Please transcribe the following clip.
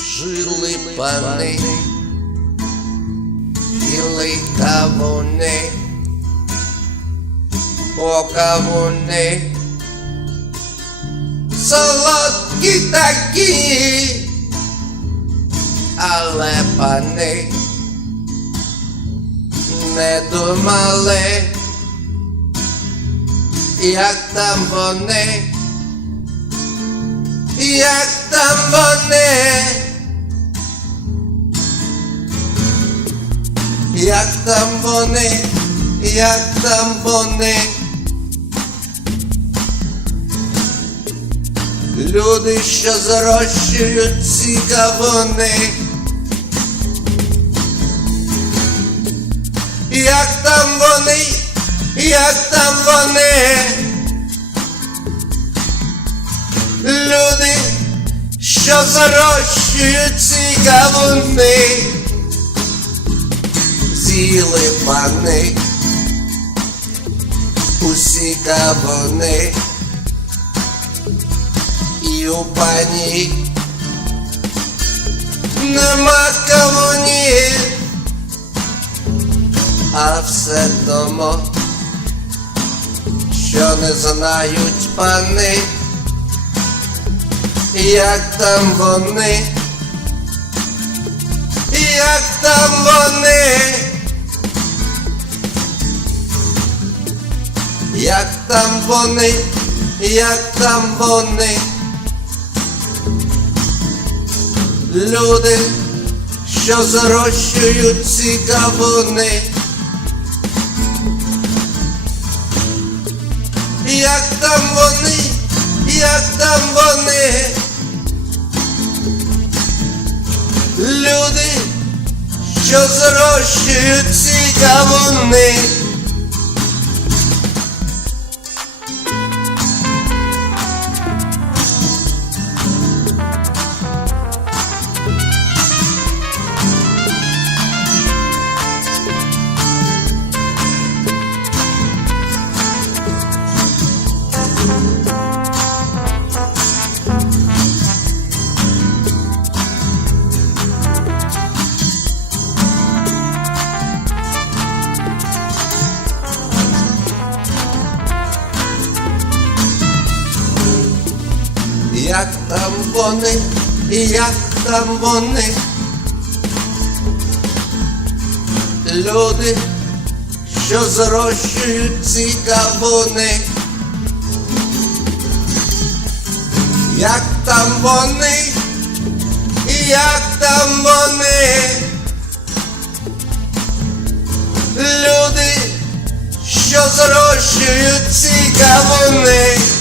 Жили пани. І лита вони, пока вони. Солодкі такі, але пани не думали, як там вони. Як там вони, як там вони, як там вони, люди, що зрощують ці кавуни, як там вони, як там вони. Люди, що зарощують ці кавуни, з'їли пани, усі кавуни, і у пані нема кавунів, а все тому, що не знають пани як там вони, як там вони, там вони, як там вони, люди, що зрощують ці кавуни. Як там вони, як там вони, люди, що зрощують ці кавуни. Як там вони, як там вони, люди, що зрощують ці кавуни. Як там вони, як там вони, люди, що зрощують ці кавуни.